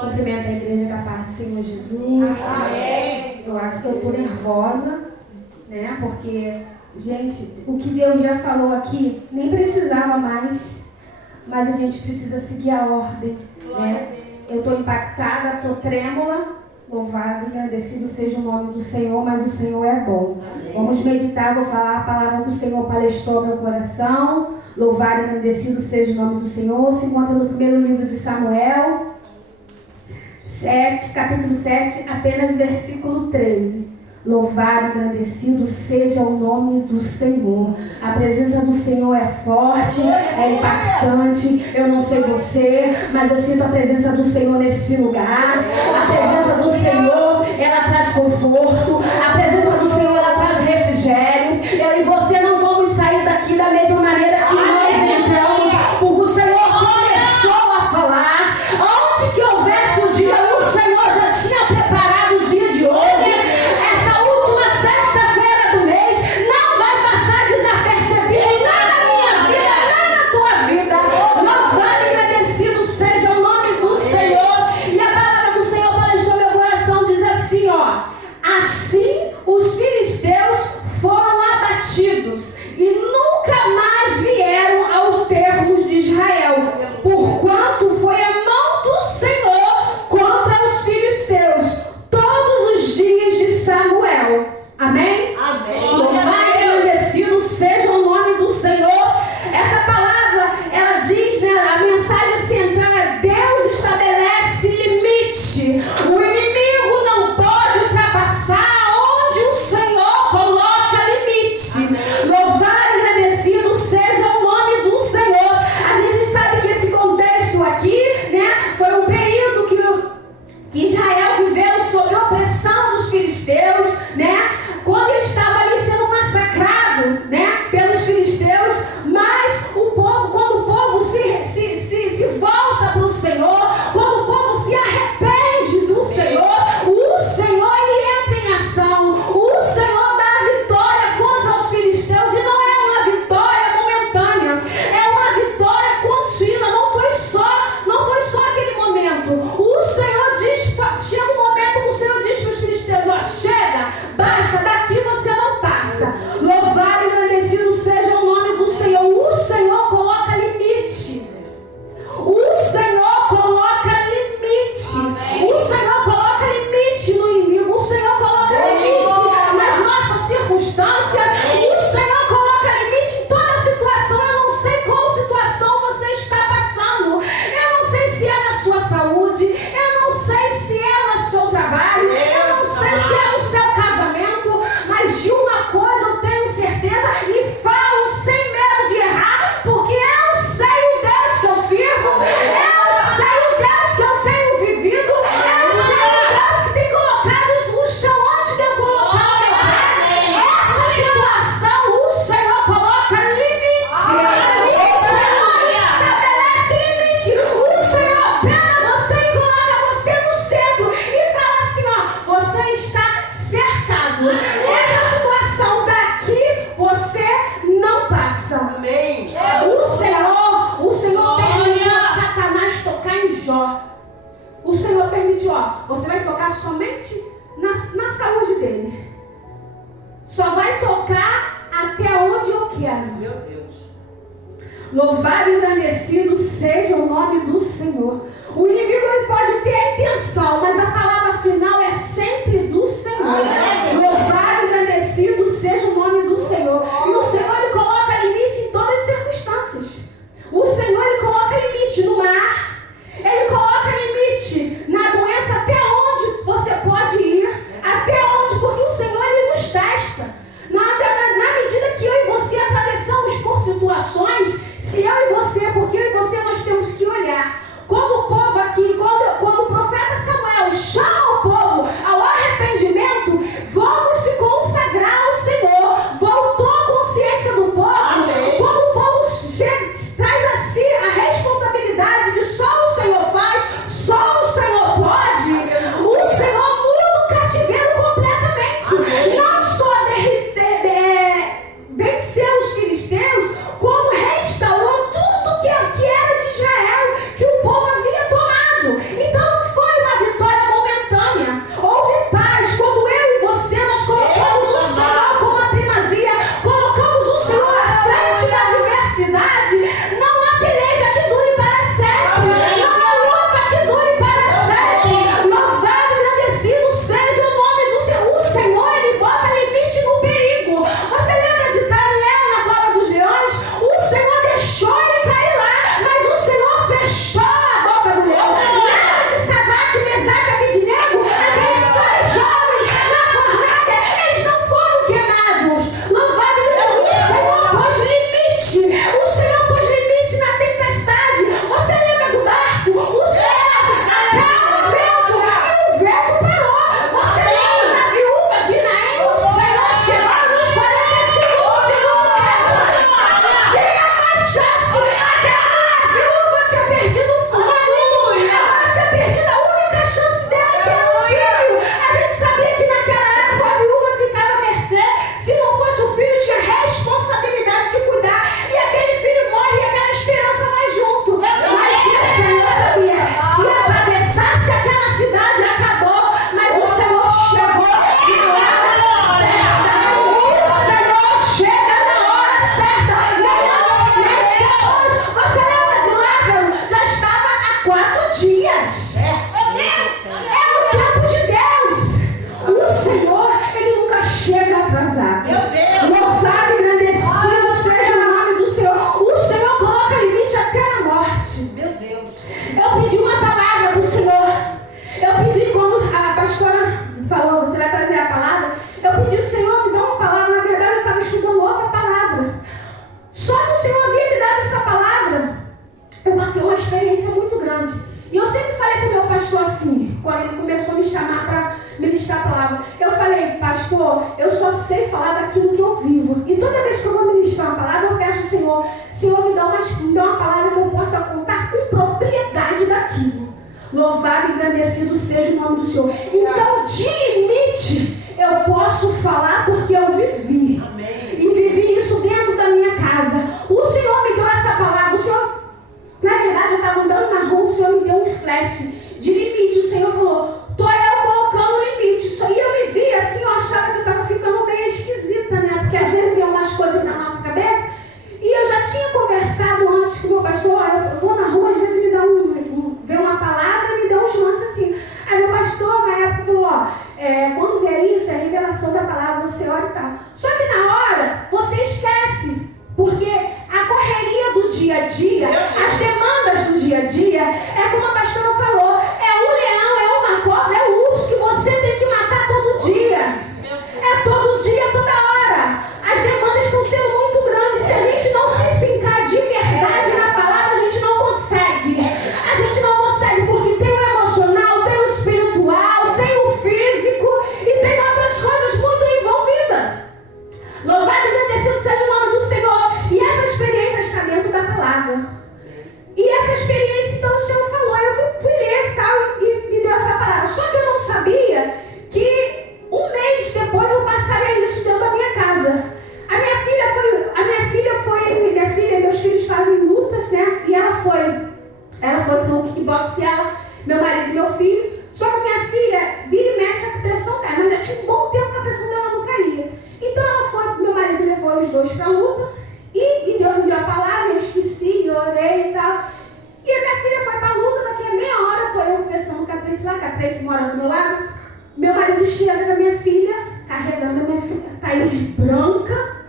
Cumprimento a igreja com a paz do Senhor Jesus. Amém. Eu acho que eu estou nervosa, né? Porque, gente, o que Deus já falou aqui nem precisava mais, mas a gente precisa seguir a ordem, né? Eu estou impactada, estou trêmula. Louvado e agradecido seja o nome do Senhor, mas o Senhor é bom. Amém. Vamos meditar, vou falar a palavra que o Senhor palestrou meu coração. Louvado e agradecido seja o nome do Senhor. Se encontra no primeiro livro de Samuel, capítulo 7, apenas versículo 13. Louvado e agradecido seja o nome do Senhor. A presença do Senhor é forte, é impactante. Eu não sei você, mas eu sinto a presença do Senhor nesse lugar. A presença do Senhor, ela traz conforto. A presença do Senhor, ela traz refrigério. Eu e você não vamos sair daqui da mesma maneira que nós entramos, porque o Senhor começou a falar. Onde que houvesse o dia, o Senhor já tinha preparado o dia de hoje. E nunca mais vieram aos termos de Israel, porquanto foi a mão do Senhor contra os filisteus todos os dias de Samuel. Amém? Amém. Louvado e agradecido seja o nome do Senhor. Essa palavra, ela diz, né, a mensagem central é: Deus estabelece limite. O inimigo não pode ultrapassar onde o Senhor coloca limite. Louvado e agradecido seja o nome do Senhor. A gente sabe que esse contexto aqui, né, foi um período que Israel viveu sob a opressão dos filisteus, né, quando ele estava ali sendo massacrado, né, pelos filisteus. Mas quando o povo se volta para o Senhor, quando o povo se arrepende do Senhor, o Senhor ele entra em ação. O Senhor dá a vitória contra os filisteus, e não é uma vitória momentânea, é uma vitória contínua. Não foi só aquele momento. O Senhor diz, chega um momento que o Senhor diz para os filisteus: ó, chega, basta, daqui você não passa. Louvado e agradecido seja o nome do Senhor. O Senhor coloca limite. O Senhor coloca limite. Amém. O Senhor coloca limite no inimigo. O Senhor coloca limite nas nossas circunstâncias. O Senhor coloca limite em toda situação. Eu não sei qual situação você está passando. Eu não sei se é na sua saúde. Eu não sei se é no seu trabalho. Eu não sei se é no seu casamento. Mas de uma coisa eu tenho certeza, e falo sem medo de errar, porque eu sei o Deus que eu sirvo. Eu sei o Deus que eu tenho vivido. Eu sei o Deus que tem colocado no chão onde que eu colocar o meu pé. Essa situação, o Senhor coloca limite. O Senhor estabelece limite. O Senhor pega você e coloca você no centro e fala assim: ó, você está cercado. Essa situação daqui você não passa. Amém. O Senhor permitiu Satanás tocar em Jó. O Senhor permitiu, ó, você vai tocar somente na saúde dele. Só vai tocar até onde eu quero. Meu Deus. Louvado e agradecido seja o nome do Senhor. O inimigo ele pode ter a intenção, mas a palavra final é sempre do Senhor. Amém. Louvado e agradecido seja o nome do Senhor. E o Senhor ele coloca limite em todas as circunstâncias. O Senhor ele coloca limite no mar. Ele coloca limite na doença, até onde você pode ir, até onde, porque o Senhor ele nos testa. Na medida que eu e você atravessamos por situações, se eu e você, porque eu e você nós temos que olhar. Como o povo aqui, igual dias. É no tempo de Deus. O Senhor, Ele nunca chega atrasado. Louvado e agradecido seja o nome do Senhor. O Senhor coloca limite até na morte. Eu pedi uma palavra do Senhor. Eu pedi, quando a pastora falou, você vai trazer a palavra, eu pedi, Senhor, me dá uma palavra. Na verdade, eu estava estudando outra palavra. Só que o Senhor havia me dado essa palavra. Eu passei uma experiência muito grande. E eu sempre falei para o meu pastor assim, quando ele começou a me chamar para ministrar a palavra. Eu falei, pastor, eu só sei falar daquilo que eu vivo. E toda vez que eu vou ministrar uma palavra, eu peço ao Senhor, Senhor, me dá uma palavra que eu possa contar com propriedade daquilo. Louvado e agradecido seja o nome do Senhor. Então, de limite, eu posso falar porque eu vivi. Amém. E vivi isso dentro da minha casa. O Senhor me deu essa palavra. O Senhor, na verdade, eu estava andando na rua, o Senhor me deu um flash de limite. O Senhor falou, tô eu colocando limite. Isso aí eu me vi assim, eu achava que eu estava ficando meio esquisita, né? Porque às vezes vem umas coisas na nossa cabeça. E eu já tinha conversado antes com o meu pastor, eu vou na rua, às vezes me dá vê uma palavra e me dá uns lances assim. Aí meu pastor na época falou, quando vier isso, é revelação da palavra, você ora e tal. Só que na hora, você esquece, porque a correria do dia a dia, as demandas do dia a dia, é como a pastora falou, é um leão, é uma cobra, é um urso que você tem que matar todo dia. É todo dia, toda hora. As demandas estão sendo muito grandes. Se a gente não se fincar de verdade na palavra, a gente não consegue. A gente não consegue porque tem o emocional, tem o espiritual, tem o físico e tem outras coisas muito envolvidas. Louvado e agradecido seja o nome do Senhor. E essa experiência está dentro da palavra. E essa experiência, então, o Senhor falou. Eu fui ler e tal e me deu essa palavra. Só que eu não sabia que um mês depois eu passaria isso dentro da minha casa. Meus filhos fazem luta, né? E ela foi pro kickbox, meu marido e meu filho. Só que minha filha vira e mexe, a pressão cai, mas já tinha um bom tempo que a pressão dela não caía. Então ela foi, meu marido levou os dois pra luta e Deus me deu a palavra, eu esqueci, eu orei e tal. E a minha filha foi pra luta, daqui a meia hora tô eu conversando com a Tracy lá, que a Tracy mora do meu lado. Meu marido chega com a minha filha, carregando a minha filha, Thaís branca.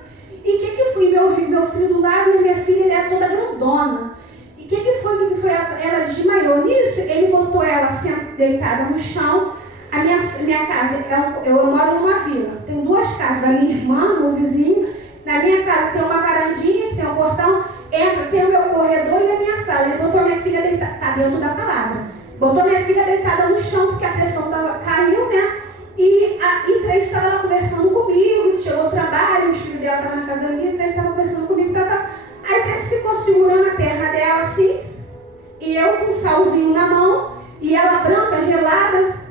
E o que foi? Meu filho do lado e a minha filha, ela é toda grandona. E o que foi? Ela desmaiou. Nisso, ele botou ela assim, deitada no chão. A minha casa, eu moro numa vila. Tem duas casas, da minha irmã, do meu vizinho. Na minha casa tem uma varandinha, que tem um portão. Entra, tem o meu corredor e a minha sala. Ele botou a minha filha deitada, tá dentro da palavra. Botou a minha filha deitada no chão, porque a pressão caiu, né? E Tracy estava lá conversando comigo, chegou o trabalho, os filhos dela estavam na casa da minha, Tracy estava conversando comigo, Aí Tracy ficou segurando a perna dela assim, e eu com um salzinho na mão, e ela branca, gelada,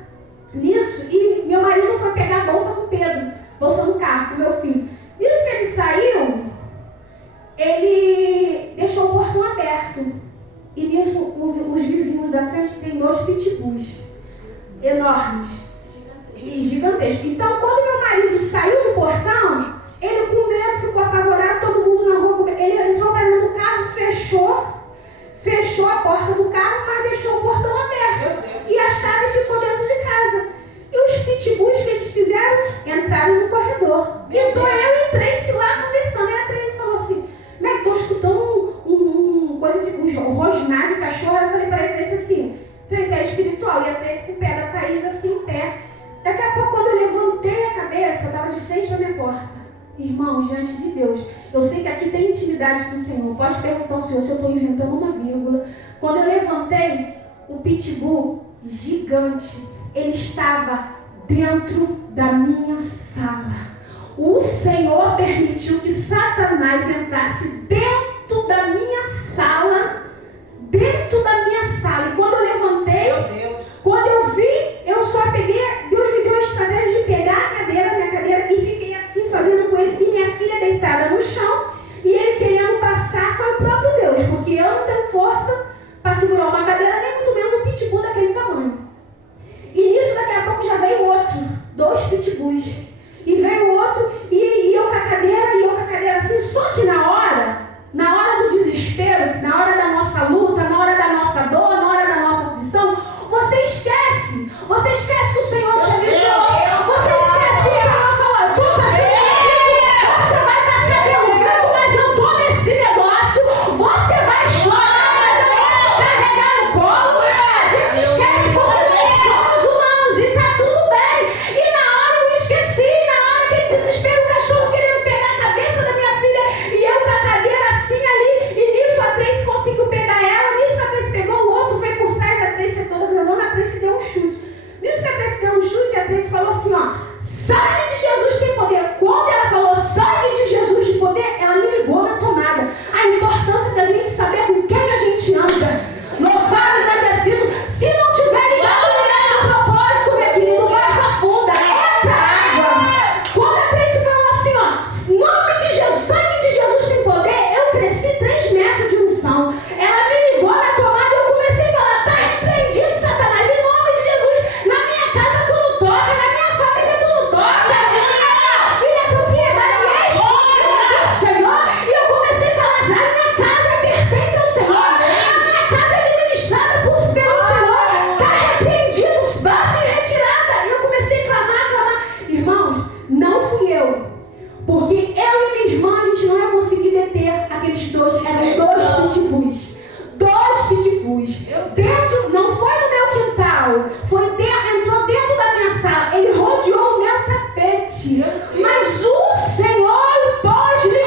nisso, e meu marido foi pegar a bolsa com o Pedro, bolsa no carro com meu filho. Nisso que ele saiu, ele deixou o portão aberto, e nisso os vizinhos da frente têm 2 pitbulls enormes. E gigantesco. Então, quando meu marido saiu do portão, ele com medo, ficou apavorado, todo mundo na rua. Ele entrou para dentro do carro, fechou a porta do carro, mas deixou o portão aberto. E a chave ficou dentro de casa. E os pitbulls, o que eles fizeram? Entraram no corredor. Então eu e Tracy lá conversando. E a Tracy falou assim, mas estou escutando um rosnar de cachorro. Eu falei para a Tracy assim, Tracy é espiritual. E a Tracy com o pé da Thaís assim em pé. Daqui a pouco, quando eu levantei a cabeça, eu estava de frente para a minha porta. Irmãos, diante de Deus, eu sei que aqui tem intimidade com o Senhor. Pode perguntar ao Senhor se eu estou inventando uma vírgula. Quando eu levantei, um pitbull gigante, ele estava dentro da minha sala. O Senhor permitiu que Satanás entrasse dentro da minha sala. E quando eu levantei, quando eu vi, eu só peguei, Deus me deu a estratégia de pegar minha cadeira, e fiquei assim, fazendo com ele, e minha filha deitada no chão, e ele querendo passar, foi o próprio Deus, porque eu não tenho força para segurar uma cadeira, nem muito menos um pitbull daquele tamanho. E nisso, daqui a pouco, já veio outro, 2 pitbulls, e veio outro, e eu com a cadeira assim, só que na hora do desespero, na hora da nossa natural. Entrou dentro da minha sala. Ele rodeou o meu tapete. Mas o Senhor pôs limite.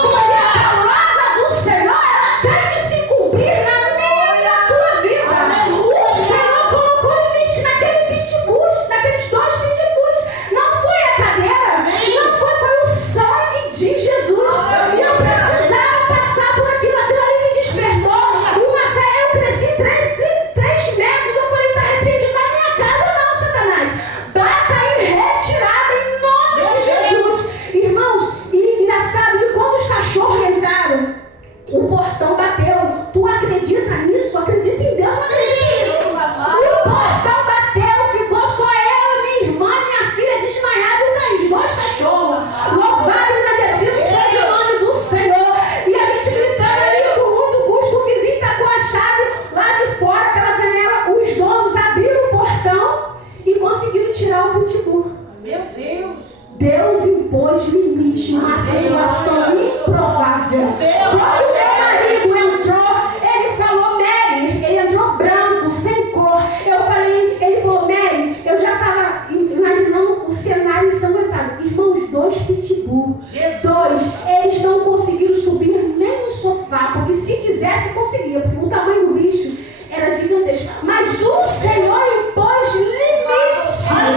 Porque a palavra do Senhor, ela tem que se cumprir na minha e na tua vida. O Senhor colocou limite naquele pitbull, naqueles 2 pitbulls. Não foi a cadeira. Não foi o sangue de Jesus. E eu precisava passar por aquilo. Aquilo ali me despertou. Uma fé, eu cresci 3 metros. Eu falei, está repreendido na minha casa, não, Satanás. Bata em retirada em nome de Jesus. Irmãos, e engraçado que quando os cachorros entraram, o portão bateu. Tu acredita nisso? Acredita em Deus? O portão bateu, ficou só eu, minha irmã, minha filha desmaiada e os 2 cachorros. Louvado e agradecido seja o nome do Senhor. E a gente gritando ali por muito custo. O vizinho está com a chave lá de fora pela janela. Os donos abriram o portão e conseguiram tirar o pitbull. Meu Deus! Deus impôs limite numa situação improvável. Quando o meu marido entrou, ele falou, Mary, ele entrou branco, sem cor. Ele falou, Mary, eu já estava imaginando o cenário ensanguentado. Irmãos, 2 pitbull. 2, eles não conseguiram subir nem no sofá, porque se quisesse, conseguia, porque o tamanho do bicho era gigantesco. Mas o Senhor impôs limite. A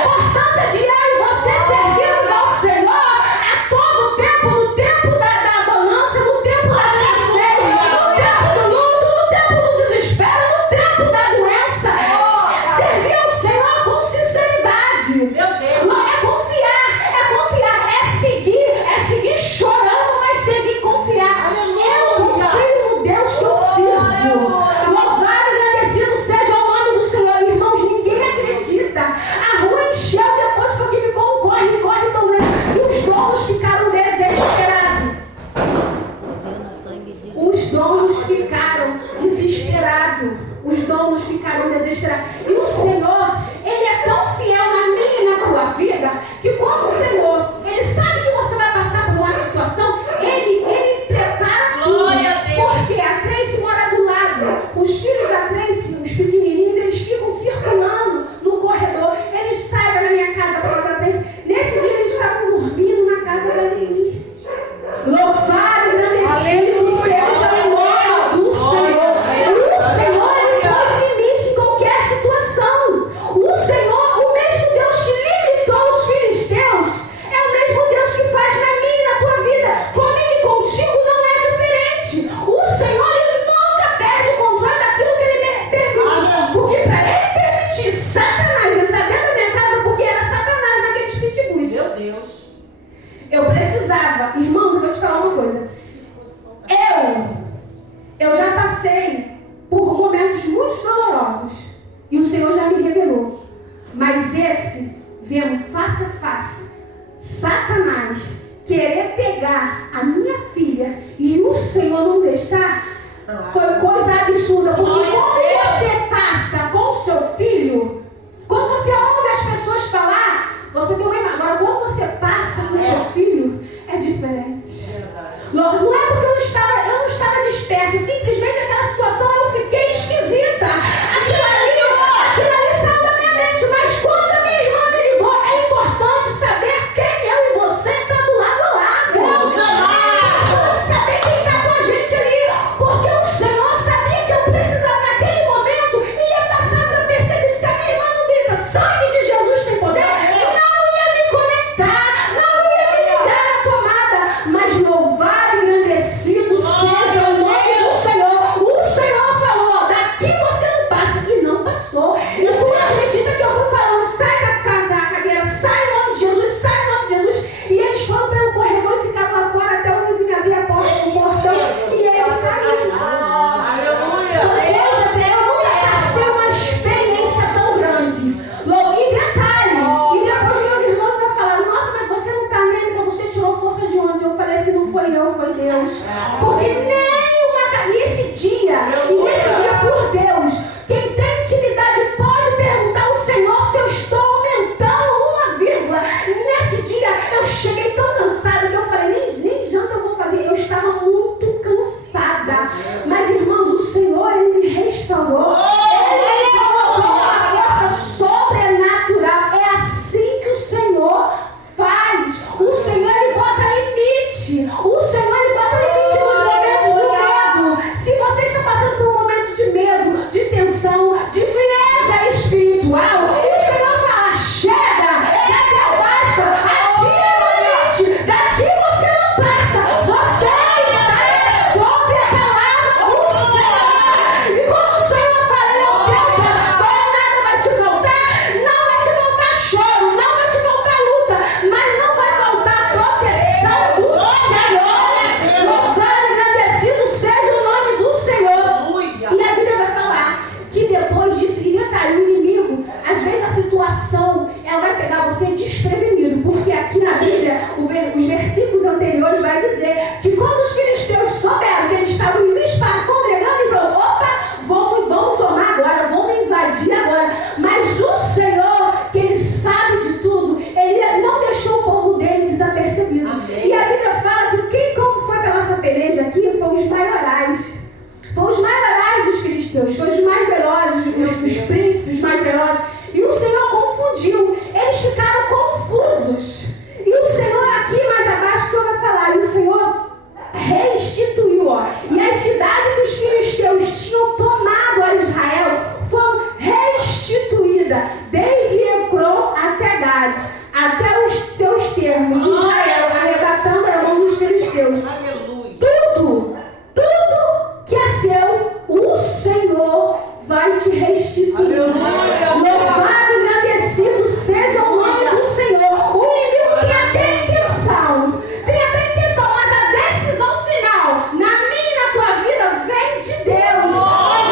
importância de eu e você servirmos ao Senhor a todo tempo, no tempo da bonança, no tempo da escassez, no tempo do luto, no tempo do desespero, no tempo da doença. Servir ao Senhor com sinceridade. Meu Deus! Não é confiar, é seguir chorando, mas seguir e confiar. Eu confio no Deus que eu sirvo. Louvado e agradecido seja o nome do Senhor. Irmãos, ninguém acredita. A rua encheu depois porque ficou um corre tão grande que os donos ficaram desesperados. Os donos ficaram desesperados. Os donos ficaram desesperados. E o Senhor, Ele é tão fiel na minha e na tua vida, que quando o Senhor, Ele sabe que você vai passar por uma situação, Ele prepara tudo. Glória a Deus. Porque a Tracy mora do lado. Os filhos da Tracy, os pequenininhos, eles ficam circulando no corredor. Eles saem da minha casa para lá da Tracy. Nesse dia eles estavam dormindo na casa da Lili. Louvado e agradecido seja o nome do Senhor. O Senhor, Ele pôs limite em qualquer situação. os mais velozes, os príncipes mais velozes. E o Senhor confundiu. Eles ficaram confusos. E o Senhor aqui mais abaixo, o Senhor vai falar, e o Senhor restituiu, ó. E as cidades que os filisteus tinham tomado a Israel foram restituídas, desde Ecrón até Gade, até os seus termos de Israel, arrebatando a mão dos filisteus. Tudo que é seu, o Senhor vai te restituir. Louvado e agradecido seja o nome do Senhor. O inimigo tem até intenção, mas a decisão final, na minha e na tua vida, vem de Deus.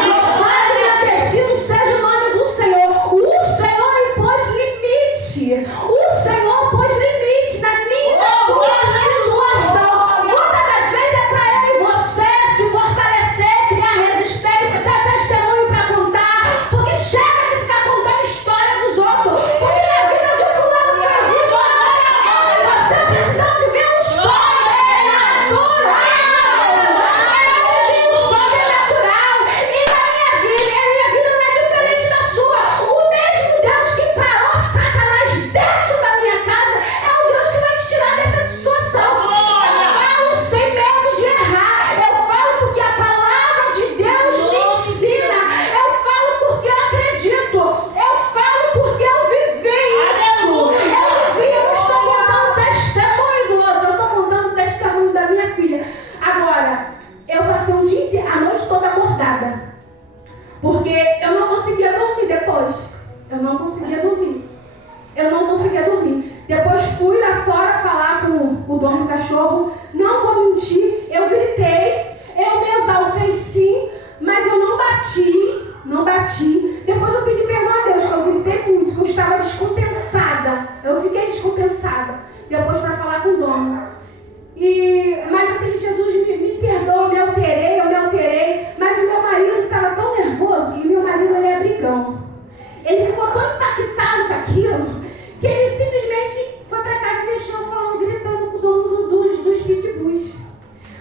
Louvado e agradecido seja o nome do Senhor. O Senhor impôs limite. O Senhor pôs limite na minha e na tua situação. Muitas das vezes é para eu e você se fortalecer, criar resistência, ter testemunho para contar, porque chega de ficar contando história dos outros, porque na vida de fulano fez isso, eu e você precisamos de ver um sobrenatural. Eu vivi um sobrenatural, e na minha vida não é diferente da sua. O mesmo Deus que parou Satanás dentro da minha casa é o Deus que vai te tirar dessa situação. Eu falo sem medo de errar, eu falo porque a palavra de Deus me ensina, eu falo porque eu acredito, eu falo porque eu vivi isso. Eu não estou contando testemunho do outro, eu estou contando testemunho da minha filha. Agora, eu passei o dia inteiro, a noite toda acordada, porque eu não conseguia dormir depois. Eu não conseguia dormir. Depois fui lá fora falar com o dono do cachorro. Não vou mentir, eu gritei, eu me exaltei sim, mas eu não bati. Depois eu pedi perdão a Deus, que eu gritei muito, que eu estava descompensada. Eu fiquei descompensada. Depois para falar com o dono. Mas eu pedi, Jesus, me perdoa, eu me alterei. Mas o meu marido estava tão nervoso, e o meu marido ele é brigão. Ele ficou tão impactado com aquilo, que ele simplesmente foi para casa e deixou falando, gritando com o dono dos pitbulls.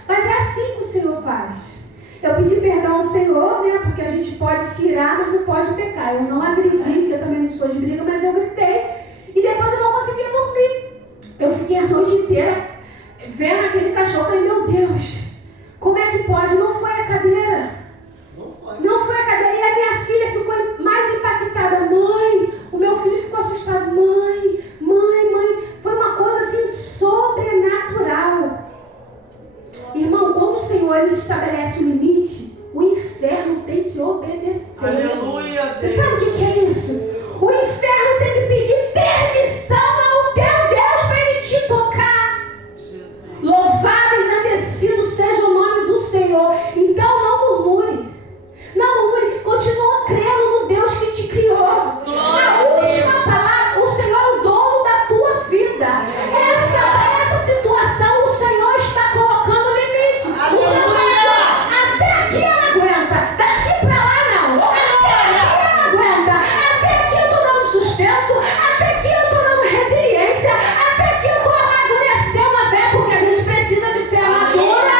Mas é assim que o Senhor faz. Eu pedi perdão ao Senhor, né? Porque a gente pode se irar, mas não pode pecar. Eu não agredi, porque eu também não sou de briga, mas eu gritei. E depois eu não conseguia dormir. Eu fiquei a noite inteira vendo aquele cachorro. Falei, meu Deus, como é que pode? Não foi a cadeira. Não foi a cadeira. E a minha filha ficou mais impactada. Mãe, o meu filho ficou assustado. Mãe. Foi uma coisa assim sobrenatural. Irmão, quando o Senhor ele estabelece o limite, o inferno tem que obedecer. Aleluia, Você sabe o que é isso? O inferno tem que pedir permissão ao teu Deus para ele te tocar. Louvado e agradecido seja o nome do Senhor. Então não murmure. Continua crendo no Deus que te criou. A última palavra, o Senhor é o dono da tua vida. Essa situação o Senhor está colocando limite. O Senhor vai dizer, até aqui ela aguenta, daqui pra lá não. Até aqui ela aguenta, até aqui eu estou dando sustento, até aqui eu estou dando resiliência, até aqui eu estou amadurecendo a fé, porque a gente precisa de fé madura,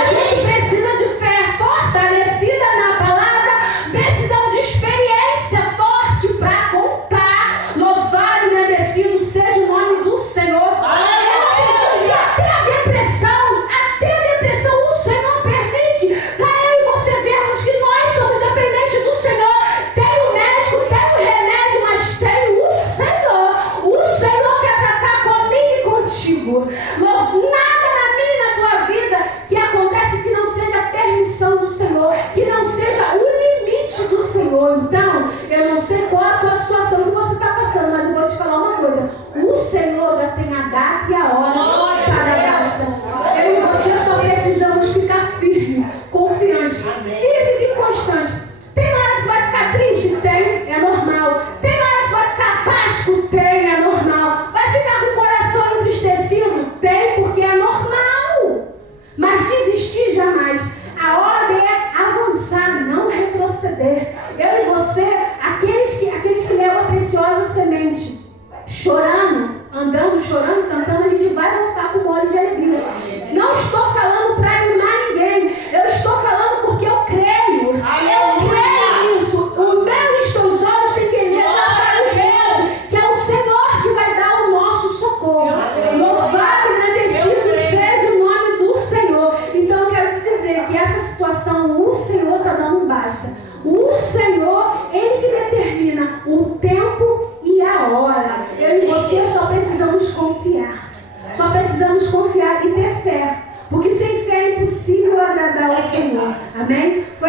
a gente precisa de fé fortalecida na palavra. Precisamos de experiência forte para contar. Louvado e agradecido seja o nome do Senhor. E até a depressão o Senhor permite para eu e você vermos que nós somos dependentes do Senhor. Tem o médico, tem o remédio, mas tem o Senhor. O Senhor quer tratar comigo e contigo. Nada na minha e na tua vida que acontece que não seja permissão do Senhor, que não seja o limite do Senhor. Então, eu não sei qual é a tua situação que você está passando, mas eu vou te falar uma coisa. O Senhor já tem a data e a hora para basta. Eu e você só precisamos ficar firmes, confiantes, firmes e constantes. Tem hora que tu vai ficar triste? Tem, é normal. Tem hora que tu vai ficar apático? Tem, é normal. Vai ficar com o coração entristecido? Tem, porque é normal. Mas desistir jamais. A ordem é avançar, não retroceder. Eu e você, aqueles que levam a preciosa semente, chorando, andando, chorando, cantando, a gente vai Senhor. Amém? Foi